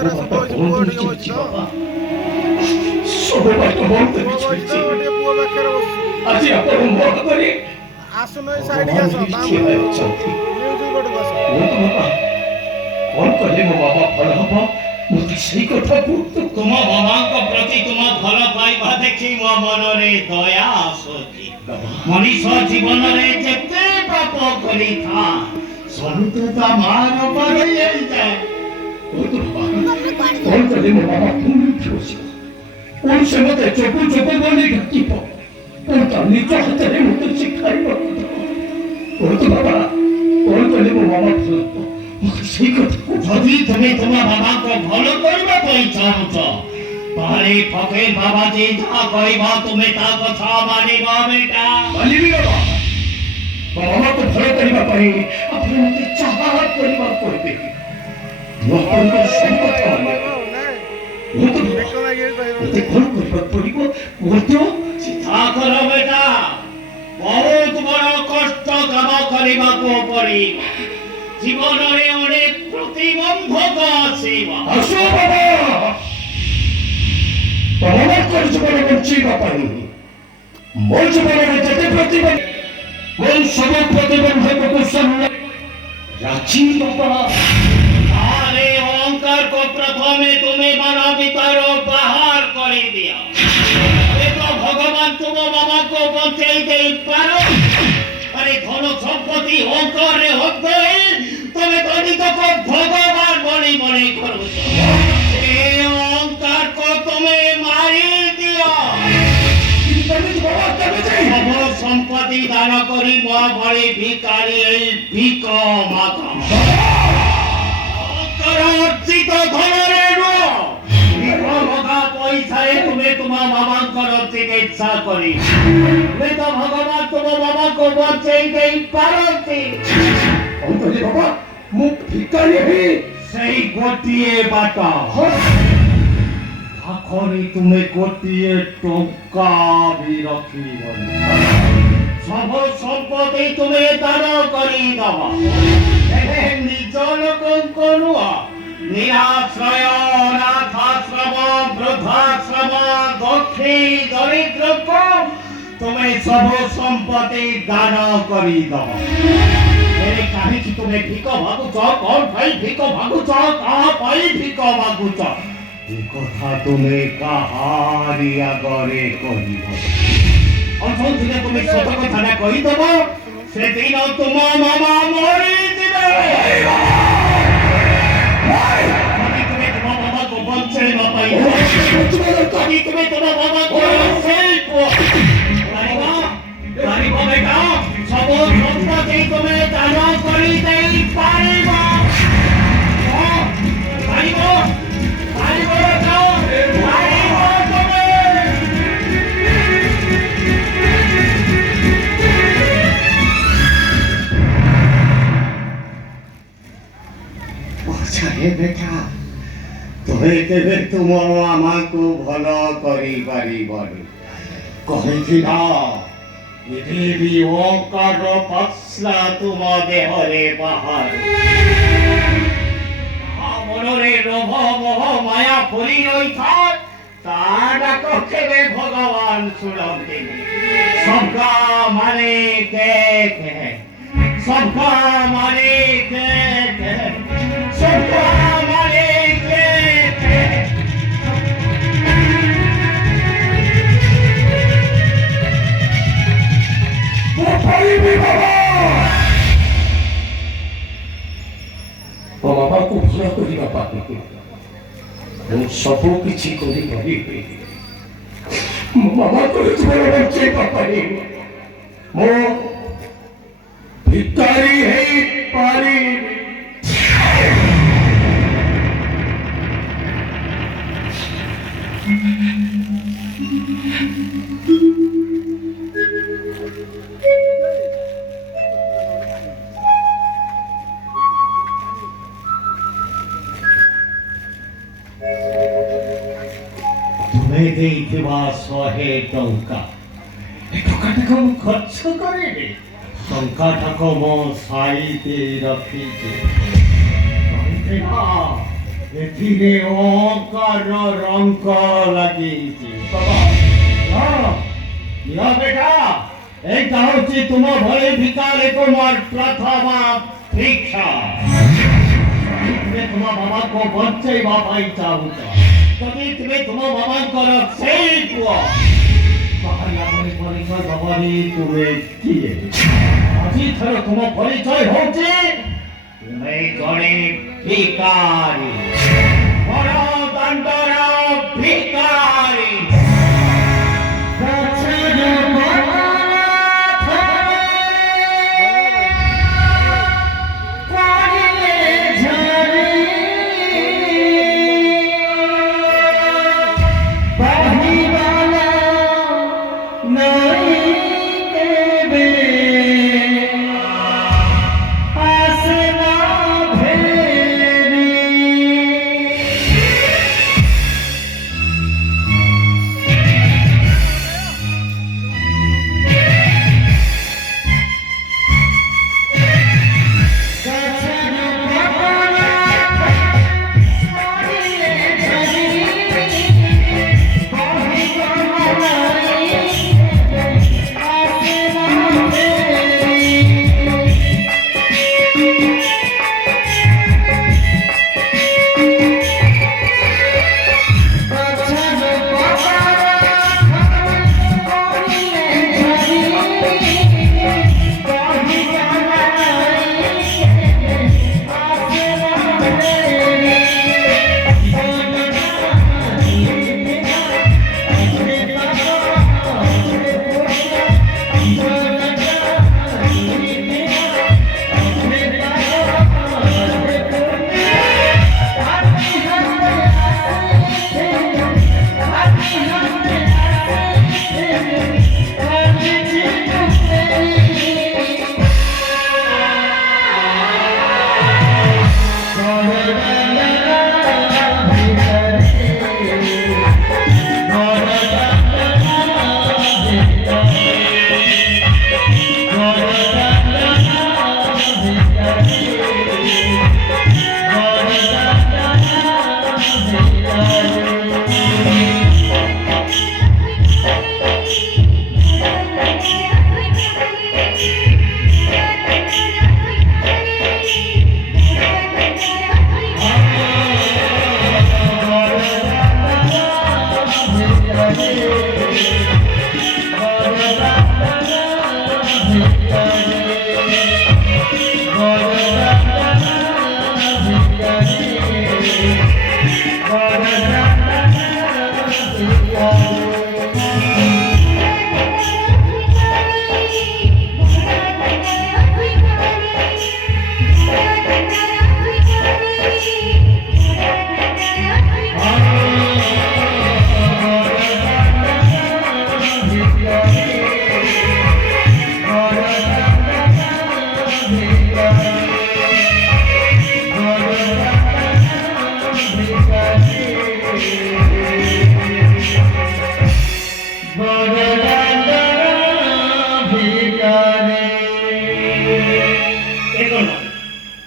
ଭିତରେ ଶୁଭ ହେଇଛି, ପୁଅ ଟିକେ ବସିଛି ତ। ସବୁବେଳେ ତ ବହୁତ ପୁଅ ବସିଛି ତ, କିଛି ଟିକେ ପୁଅ ପାଖରେ ବସିଛି। ଆଜି ଆପଣ ମୋ କରି ଆସୁନ ଏଇ ସାଇଡିକି ଆସ, ବାମ ନ୍ୟୁଜ୍ ପଟକୁ ଆସ। କଣ କଲେ ମୋ ବାବା ଭଲ ହବ ମୋତେ ସେଇ କଥା କୁହନ୍ତୁ। ତୁମ ବାବାଙ୍କ ପ୍ରତି ତୁମ ଭଲ ପାଇବା ଦେଖି ମୋ ମନରେ ଦୟା ଆସୁଛି। ମଣିଷ ଜୀବନରେ ଯେତେ ପାପ କରିଥା ସବୁ ତ ତା ମାର ପରେ ହେଇଯାଏ। କଣ କଲେ ମୋ ବାବା ପୁଣି ଉଠିବସିବ? କଣ ସେ ମୋତେ ଚକୁ ଚକୁ ବୋଲି ଡାକିବ? କଣ ତା ନିଜ ହାତରେ ମୋତେ ଶିଖାଇବାକୁ ଦେବ? କୁହନ୍ତୁ ବାବା, କଣ କଲେ ମୋ ବାବା ଭଲ ହବ ମୋତେ ସେଇ କଥା କୁହ। ଯଦି ତୁମେ ତୁମ ବାବାଙ୍କୁ ଭଲ କରିବା ପାଇଁ ଚାହୁଁଛ ତାହେଲେ ଫକୀର ବାବାଜୀ ଯାହା କହିବ ତୁମେ ତା କଥା ମାନିବ ବେଟା। ମାନିବି ବାବା। ମୋ ବାବାକୁ ଭଲ କରିବା ପାଇଁ ଆପଣ ମୋତେ ଚାହା କରିବାକୁ କହିବେ। ମୁଁ ଆପଣଙ୍କର ସବୁ କଥା ମାନିବି। କୁହନ୍ତୁ ବାବା, ମୋତେ କଣ କରିବାକୁ ପଡ଼ିବ କୁହନ୍ତୁ? ଚିନ୍ତା କର ବେଟା, ବହୁତ ବଡ଼ କଷ୍ଟ କାମ କରିବାକୁ ପଡ଼ିବ। ଜୀବନରେ ଅନେକ ପ୍ରତିବନ୍ଧକ ଆସିବ। ଆସୁ ବାବା, ତମମାନଙ୍କର ଜୀବନ ବଞ୍ଚିବା ପାଇଁ ମୋ ଜୀବନରେ ଯେତେ ପ୍ରତିବନ୍ଧ ମୁଁ ସବୁ ପ୍ରତିବନ୍ଧକକୁ ସାମ୍ନା ରାଜି ବାବା। ତାହେଲେ ଅହଙ୍କାରକୁ ପ୍ରଥମେ ତୁମେ ମନ ଭିତରୁ ବାହାର କରିଦିଅ। ଏକ ଭଗବାନ ତୁମ ବାବାକୁ ବଞ୍ଚେଇ ଦେଇପାର। ଆରେ ଧନ ସମ୍ପତ୍ତି ଅହଙ୍କାରରେ ହତ ତମେ ତ ନିଜକୁ ଭଗବାନ ବୋଲି ମନେ କରୁଛ। ସେ ଅହଙ୍କାରକୁ ତୁମେ ମାରିଦିଅ। ସବୁ ସମ୍ପତ୍ତି ଦାନ କରି ମୋ ଭଳି ଭିକାରୀ ଭିକ ମାଗ। ଅର୍ଜିତ ଧନରେ ନୁହଁ, ଭିକ ମଗା ପଇସାରେ ତୁମେ ତୁମ ବାବାଙ୍କର ଚିକିତ୍ସା କରି ତୁମେ ତ ଭଗବାନ ତୁମ ବାବାଙ୍କୁ ବଞ୍ଚେଇ ଦେଇପାରନ୍ତି। କଣ କହିଲେ ବାବା? ମୁଁ ଭିକାରୀ ହେଇ ସେଇ ଗୋଟିଏ ବାଟ। ପାଖରେ ତୁମେ ଗୋଟିଏ ଟଙ୍କା ବି ରଖିବନି। ସବୁ ସମ୍ପତ୍ତି ତୁମେ ଦାନ କରିଦବ। ନିଜ ଲୋକଙ୍କୁ ନୁହଁ, ନିରାଶ୍ରୟ, ଅନାଥାଶ୍ରମ, ବୃଦ୍ଧାଶ୍ରମ, ଦୁଃଖୀ ଦରିଦ୍ରକୁ ତୁମେ ସବୁ ସମ୍ପତ୍ତି ଦାନ କରିଦବ। କାହିଁକି ତୁମେ ଭିକ ମାଗୁଛ? କଣ ପାଇଁ ଭିକ ମାଗୁଛ? କାହା ପାଇଁ ଭିକ ମାଗୁଛ? ଏ କଥା ତୁମେ କାହାରି ଆଗରେ କହିବ। ଅଥଚ ତୁମେ ସତ କଥାଟା କହିଦବ, ସେଦିନ ତୁମ ମାମା ମରିଯିବେ। ଯଦି ତୁମେ ତୁମ ବାବାକୁ ବଞ୍ଚେଇବା ପାଇଁ ଯଦି ତୁମେ ତୁମ ବାବାକୁ ପାରିବ ବେଟା, ସବୁ ସମ୍ପତ୍ତି ତୁମେ ଦାନ କରି ଦେଇପାରିବ। ପାରିବ ପାରିବ ବେଟା, ପାରିବ ତୁମେ। ପଛରେ ବେଟା, ତୁମେ କେବେ ତୁମ ମାମାକୁ ଭଲ କରିପାରିବନି। କହିଥିଲା ଏବେ ବି ଓଙ୍କାର ପଶ୍ରା ତୁମ ଦେହରେ ବାହାରୁ। ମନରେ ଲୋଭ ମୋହ ମାୟା ଫୁଲି ରହିଥାଏ, ତା ଡାକ କେବେ ଭଗବାନ ଶୁଣନ୍ତିନି। ସବକା ମାଲିକ ଏକ है, सबका मालिक एक है, सबका मालिक एक है। ମୋ ବାବାକୁ ଭଲ କରିବା ପାଇଁ ମୁଁ ସବୁ କିଛି କରିପାରିବି। ମୋ ବାବାଙ୍କର ଜୀବନ ବଞ୍ଚେଇବା ପାଇଁ ମୁଁ ଭିକାରୀ ହେଇପାରିବି। ତୁମେ ଦେଇଥିବା 100 ଟଙ୍କା, ଏ ଟଙ୍କାଟାକୁ ମୁଁ ଖର୍ଚ୍ଚ କରିବି। ଟଙ୍କାଟାକୁ ମୁଁ ସାଇତି ରଖିଛି। କହିଥିଲା ଏଥିରେ ଅକାର ରଙ୍କ ଲାଗିଛି। ବେଟା এইটা হচ্ছে তোমার ভয়ে ভিকারে তোমার প্রথম পরীক্ষা। তুমি তোমার বাবাকে বঞ্চাই বাবাই চাহুছ যদি তুমি তোমার বাবাଙ୍କର সেই পুଅ ବାହାରିଲାପରେ ପରିଚୟ ବାବାରେ ତୁମେ କିଏ? ଆଜିଠାରୁ ତୁମ ପରିଚୟ ହଉଛି ତୁମେ ଜଣେ ଭିକାରୀ, ବଡ଼ ଦାଣ୍ଡର ଭିକାରୀ।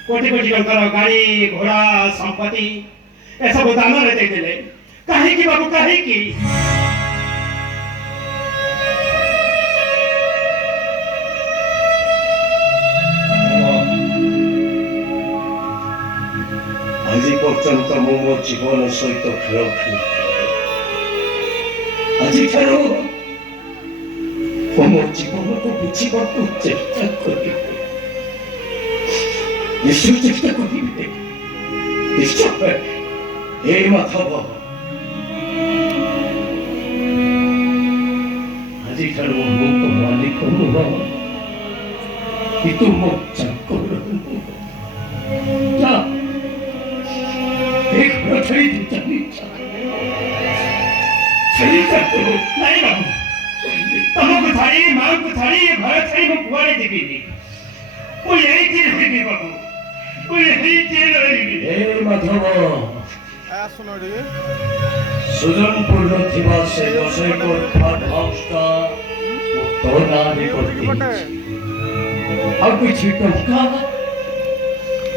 कोटी कोटी टंकार गाड़ी घोड़ा संपत्ति एसबू दान देदेले कहीं बाबू कहीं आज पर्यंत मो मो जीवन सहित खेल खेल आज मो जीवन को बुझा चेष्टा कर निश्चय चेष्टा करेंगे निश्चय हे माधव आज मो तो मालिक नुह कि तू मो चाकर छड़ी चली नहीं बाबू तुमको थाड़ी माँ को थाड़ी घर छड़ी को कुआरे देवी वो यही चीज रही बाबू वो यही चीज रही हे माधव सुनो सुजनपुर थिबा से दसई को फार्म हाउस का तो ना भी करती अब कुछ टंका